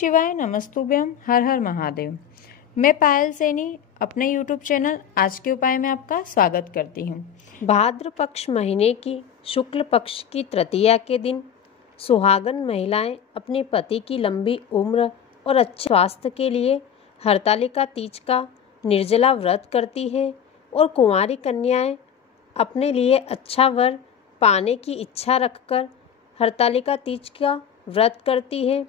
शिवाय नमस्तुभ्यम हर हर महादेव। मैं पायल सैनी अपने YouTube चैनल आज के उपाय में आपका स्वागत करती हूँ। भाद्र पक्ष महीने की शुक्ल पक्ष की तृतीया के दिन सुहागन महिलाएं अपने पति की लंबी उम्र और अच्छे स्वास्थ्य के लिए हरतालिका तीज का निर्जला व्रत करती है और कुंवारी कन्याएं अपने लिए अच्छा वर पाने की इच्छा रखकर हरतालिका तीज का व्रत करती है।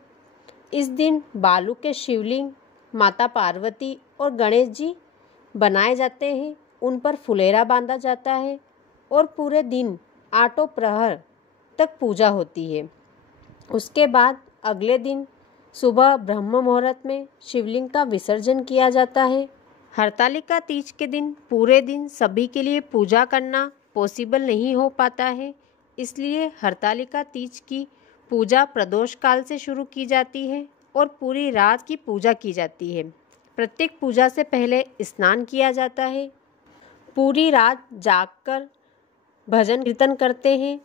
इस दिन बालू के शिवलिंग माता पार्वती और गणेश जी बनाए जाते हैं, उन पर फुलेरा बांधा जाता है और पूरे दिन 8 प्रहर तक पूजा होती है। उसके बाद अगले दिन सुबह ब्रह्म मुहूर्त में शिवलिंग का विसर्जन किया जाता है। हरतालिका तीज के दिन पूरे दिन सभी के लिए पूजा करना पॉसिबल नहीं हो पाता है, इसलिए हरतालिका तीज की पूजा प्रदोष काल से शुरू की जाती है और पूरी रात की पूजा की जाती है। प्रत्येक पूजा से पहले स्नान किया जाता है। पूरी रात जागकर भजन कीर्तन करते हैं।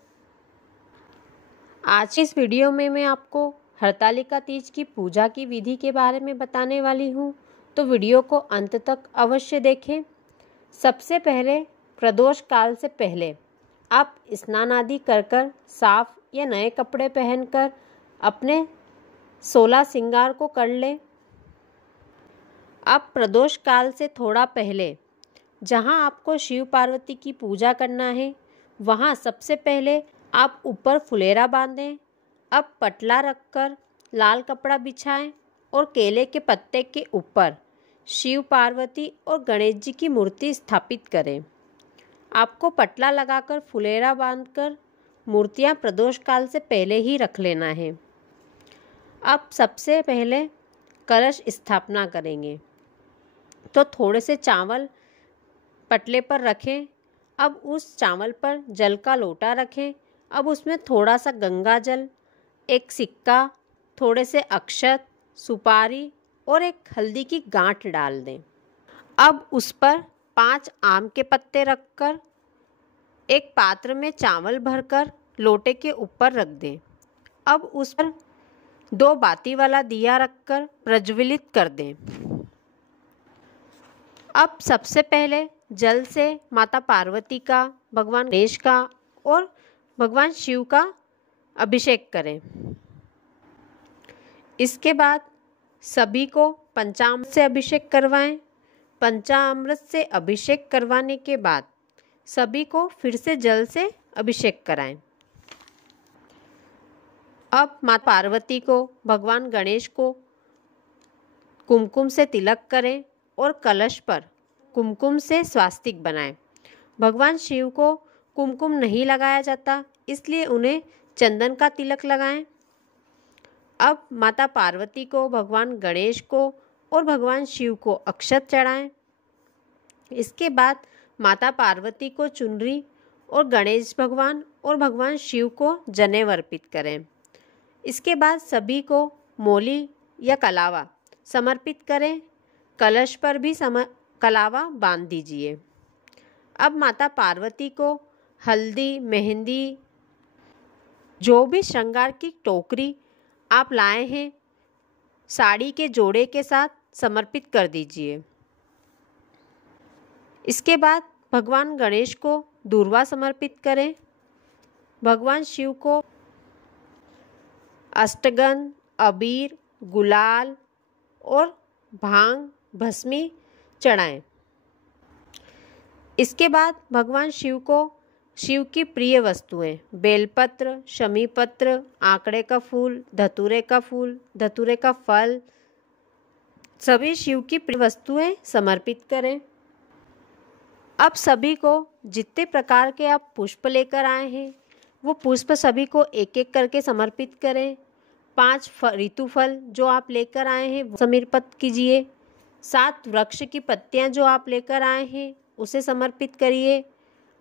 आज इस वीडियो में मैं आपको हरतालिका तीज की पूजा की विधि के बारे में बताने वाली हूँ, तो वीडियो को अंत तक अवश्य देखें। सबसे पहले प्रदोष काल से पहले आप स्नान आदि कर साफ या नए कपड़े पहनकर अपने 16 श्रृंगार को कर लें। अब प्रदोष काल से थोड़ा पहले जहाँ आपको शिव पार्वती की पूजा करना है, वहाँ सबसे पहले आप ऊपर फुलेरा बांधें। अब पटला रखकर लाल कपड़ा बिछाएं और केले के पत्ते के ऊपर शिव पार्वती और गणेश जी की मूर्ति स्थापित करें। आपको पटला लगाकर फुलेरा बांधकर मूर्तियाँ प्रदोष काल से पहले ही रख लेना है। अब सबसे पहले कलश स्थापना करेंगे, तो थोड़े से चावल पटले पर रखें। अब उस चावल पर जल का लोटा रखें। अब उसमें थोड़ा सा गंगा जल, एक सिक्का, थोड़े से अक्षत, सुपारी और एक हल्दी की गांठ डाल दें। अब उस पर 5 आम के पत्ते रखकर एक पात्र में चावल भरकर लोटे के ऊपर रख दें। अब उस पर 2 बाती वाला दिया रखकर प्रज्वलित कर दें। अब सबसे पहले जल से माता पार्वती का, भगवान गणेश का और भगवान शिव का अभिषेक करें। इसके बाद सभी को पंचामृत से अभिषेक करवाएं। पंचामृत से अभिषेक करवाने के बाद सभी को फिर से जल से अभिषेक कराएं। अब माता पार्वती को, भगवान गणेश को कुमकुम से तिलक करें और कलश पर कुमकुम से स्वास्तिक बनाएं। भगवान शिव को कुमकुम नहीं लगाया जाता, इसलिए उन्हें चंदन का तिलक लगाएं। अब माता पार्वती को, भगवान गणेश को और भगवान शिव को अक्षत चढ़ाएं। इसके बाद माता पार्वती को चुनरी और गणेश भगवान और भगवान शिव को जनेऊ अर्पित करें। इसके बाद सभी को मोली या कलावा समर्पित करें। कलश पर भी कलावा बांध दीजिए। अब माता पार्वती को हल्दी, मेहंदी, जो भी श्रृंगार की टोकरी आप लाए हैं, साड़ी के जोड़े के साथ समर्पित कर दीजिए। इसके बाद भगवान गणेश को दूर्वा समर्पित करें। भगवान शिव को अष्टगंध, अबीर, गुलाल और भांग भस्मी चढ़ाएं। इसके बाद भगवान शिव को शिव की प्रिय वस्तुएं बेलपत्र, शमीपत्र, आंकड़े का फूल, धतूरे का फूल, धतूरे का फल, सभी शिव की प्रिय वस्तुएं समर्पित करें। अब सभी को जितने प्रकार के आप पुष्प लेकर आए हैं, वो पुष्प सभी को एक एक करके समर्पित करें। 5 ऋतु फल जो आप लेकर आए हैं वो समर्पित कीजिए। 7 वृक्ष की पत्तियां जो आप लेकर आए हैं उसे समर्पित करिए।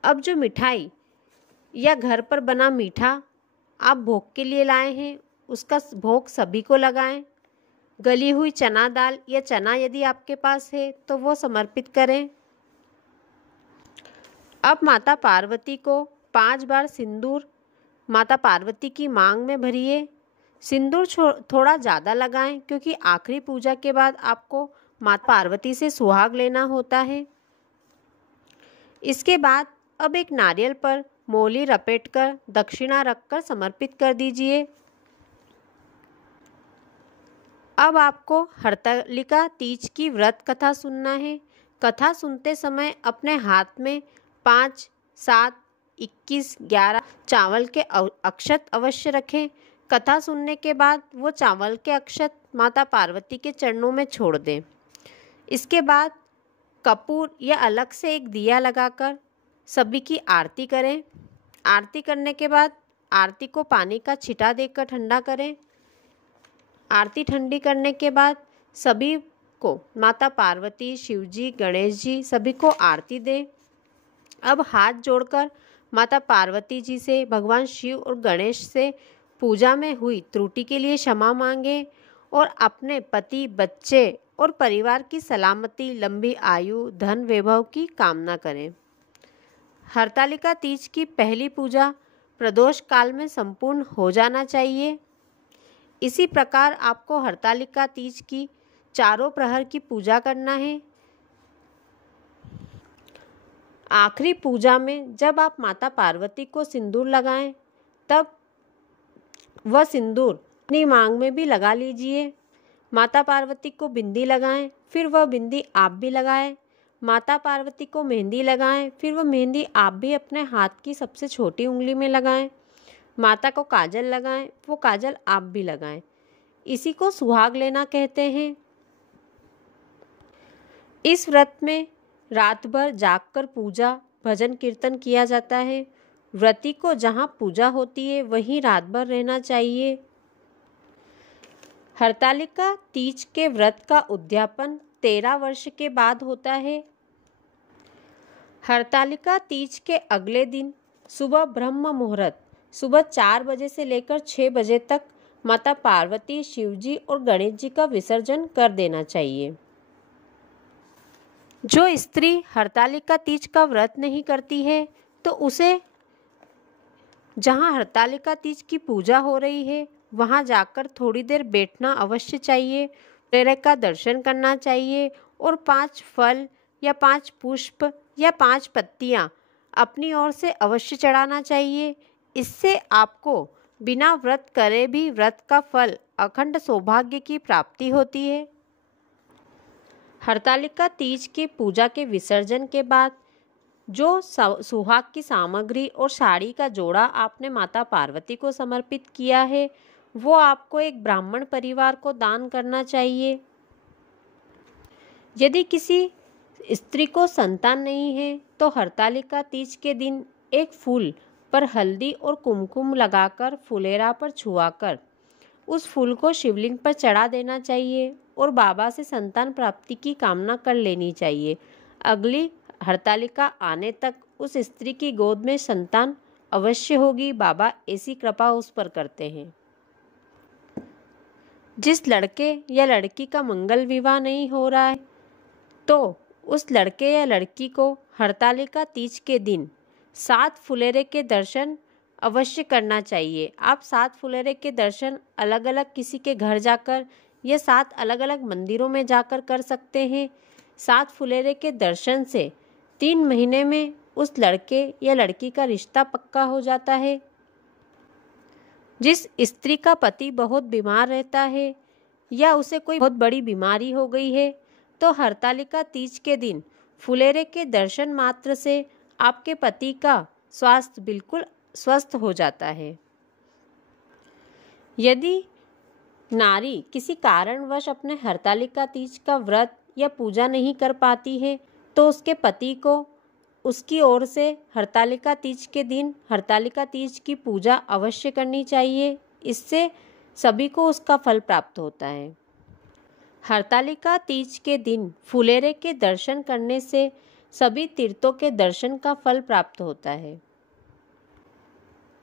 अब जो मिठाई या घर पर बना मीठा आप भोग के लिए लाए हैं, उसका भोग सभी को लगाएं। गली हुई चना दाल या चना यदि आपके पास है तो वो समर्पित करें। अब माता पार्वती को 5 बार सिंदूर माता पार्वती की मांग में भरिए। सिंदूर थोड़ा ज़्यादा लगाएं, क्योंकि आखिरी पूजा के बाद आपको माता पार्वती से सुहाग लेना होता है। इसके बाद अब एक नारियल पर मोली लपेटकर दक्षिणा रखकर समर्पित कर दीजिए। अब आपको हरतालिका तीज की व्रत कथा सुनना है। कथा सुनते समय अपने हाथ में 5, 7, 21, 11 चावल के अक्षत अवश्य रखें। कथा सुनने के बाद वो चावल के अक्षत माता पार्वती के चरणों में छोड़ दें। इसके बाद कपूर या अलग से एक दिया लगाकर सभी की आरती करें। आरती करने के बाद आरती को पानी का छिटा देकर ठंडा करें। आरती ठंडी करने के बाद सभी को माता पार्वती, शिवजी, गणेश जी सभी को आरती दें। अब हाथ जोड़कर माता पार्वती जी से, भगवान शिव और गणेश से पूजा में हुई त्रुटि के लिए क्षमा मांगें और अपने पति, बच्चे और परिवार की सलामती, लंबी आयु, धन वैभव की कामना करें। हरतालिका तीज की पहली पूजा प्रदोष काल में संपूर्ण हो जाना चाहिए। इसी प्रकार आपको हरतालिका तीज की चारों प्रहर की पूजा करना है। आखिरी पूजा में जब आप माता पार्वती को सिंदूर लगाएं, तब वह सिंदूर अपनी मांग में भी लगा लीजिए। माता पार्वती को बिंदी लगाएं, फिर वह बिंदी आप भी लगाएं। माता पार्वती को मेहंदी लगाएं, फिर वह मेहंदी आप भी अपने हाथ की सबसे छोटी उंगली में लगाएं। माता को काजल लगाएं, वो काजल आप भी लगाएं। इसी को सुहाग लेना कहते हैं। इस व्रत में रात भर जागकर पूजा, भजन, कीर्तन किया जाता है। व्रती को जहाँ पूजा होती है वहीं रात भर रहना चाहिए। हरतालिका तीज के व्रत का उद्यापन 13 वर्ष के बाद होता है। हरतालिका तीज के अगले दिन सुबह ब्रह्म मुहूर्त सुबह 4 बजे से लेकर 6 बजे तक माता पार्वती, शिवजी और गणेश जी का विसर्जन कर देना चाहिए। जो स्त्री हरतालिका तीज का व्रत नहीं करती है तो उसे जहाँ हरतालिका तीज की पूजा हो रही है वहाँ जाकर थोड़ी देर बैठना अवश्य चाहिए, प्रेरक का दर्शन करना चाहिए और 5 फल या 5 पुष्प या 5 पत्तियाँ अपनी ओर से अवश्य चढ़ाना चाहिए। इससे आपको बिना व्रत करे भी व्रत का फल, अखंड सौभाग्य की प्राप्ति होती है। हरतालिका तीज की पूजा के विसर्जन के बाद जो सुहाग की सामग्री और साड़ी का जोड़ा आपने माता पार्वती को समर्पित किया है वो आपको एक ब्राह्मण परिवार को दान करना चाहिए। यदि किसी स्त्री को संतान नहीं है तो हरतालिका तीज के दिन एक फूल पर हल्दी और कुमकुम लगाकर फुलेरा पर छुआकर उस फूल को शिवलिंग पर चढ़ा देना चाहिए और बाबा से संतान प्राप्ति की कामना कर लेनी चाहिए। अगली हरतालिका आने तक उस स्त्री की गोद में संतान अवश्य होगी। बाबा ऐसी कृपा उस पर करते हैं। जिस लड़के या लड़की का मंगल विवाह नहीं हो रहा है तो उस लड़के या लड़की को हरतालिका तीज के दिन 7 फुलेरे के दर्शन अवश्य करना चाहिए। आप 7 फुलेरे के दर्शन अलग अलग किसी के घर जाकर या 7 अलग अलग मंदिरों में जाकर कर सकते हैं। 7 फुलेरे के दर्शन से 3 महीने में उस लड़के या लड़की का रिश्ता पक्का हो जाता है। जिस स्त्री का पति बहुत बीमार रहता है या उसे कोई बहुत बड़ी बीमारी हो गई है तो हरतालिका तीज के दिन फुलेरे के दर्शन मात्र से आपके पति का स्वास्थ्य बिल्कुल स्वस्थ हो जाता है। यदि नारी किसी कारणवश अपने हरतालिका तीज का व्रत या पूजा नहीं कर पाती है तो उसके पति को उसकी ओर से हरतालिका तीज के दिन हरतालिका तीज की पूजा अवश्य करनी चाहिए। इससे सभी को उसका फल प्राप्त होता है। हरतालिका तीज के दिन फुलेरे के दर्शन करने से सभी तीर्थों के दर्शन का फल प्राप्त होता है।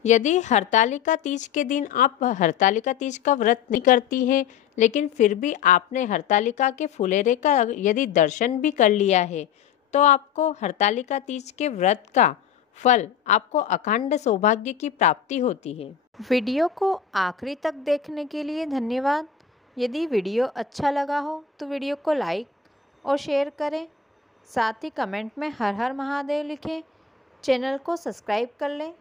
यदि हरतालिका तीज के दिन आप हरतालिका तीज का व्रत नहीं करती हैं लेकिन फिर भी आपने हरतालिका के फुलेरे का यदि दर्शन भी कर लिया है तो आपको हरतालिका तीज के व्रत का फल, आपको अखंड सौभाग्य की प्राप्ति होती है। वीडियो को आखिरी तक देखने के लिए धन्यवाद। यदि वीडियो अच्छा लगा हो तो वीडियो को लाइक और शेयर करें। साथ ही कमेंट में हर हर महादेव लिखें। चैनल को सब्सक्राइब कर लें